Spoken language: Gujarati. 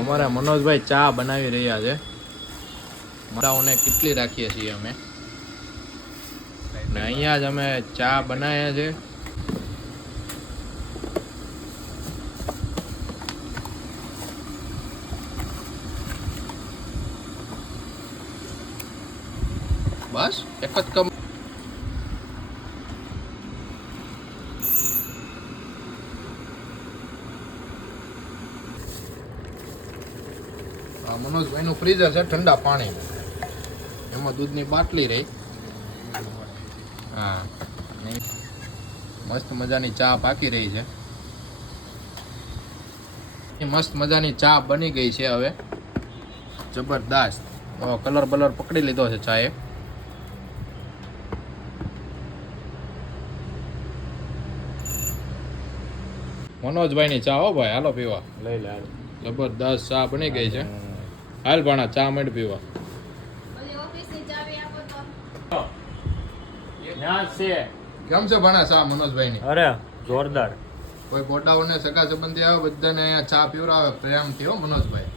અમારા મનોજભાઈ ચા બનાવી રહ્યા છે. મરાઓને કેટલી રાખીએ છીએ અમે, ને અહીંયા જ અમે ચા બનાવ્યા છે. બસ એક જ કપ. મનોજભાઈ નું ફ્રીઝર છે ઠંડા પાણી, એમાં દૂધની બાટલી રહી. હા, મસ્ત મજાની ચા પાકી રહી છે. મસ્ત મજાની ચા બની ગઈ છે. હવે જબરદસ્ત કલર બલર પકડી લીધો છે ચાએ. મનોજભાઈ ની ચા હો ભાઈ, હાલો પીવા. લઈ લે. જબરદસ્ત ચા બની ગઈ છે. હાલ ભાણા ચા મળ પીવા. કેમ છે ભાણા ચા મનોજભાઈ ની? અરે જોરદાર. કોઈ ગોડાઓને સગા સંબંધી આવે બધાને અહીંયા ચા પીવડાવે પ્રેમથી હો મનોજભાઈ.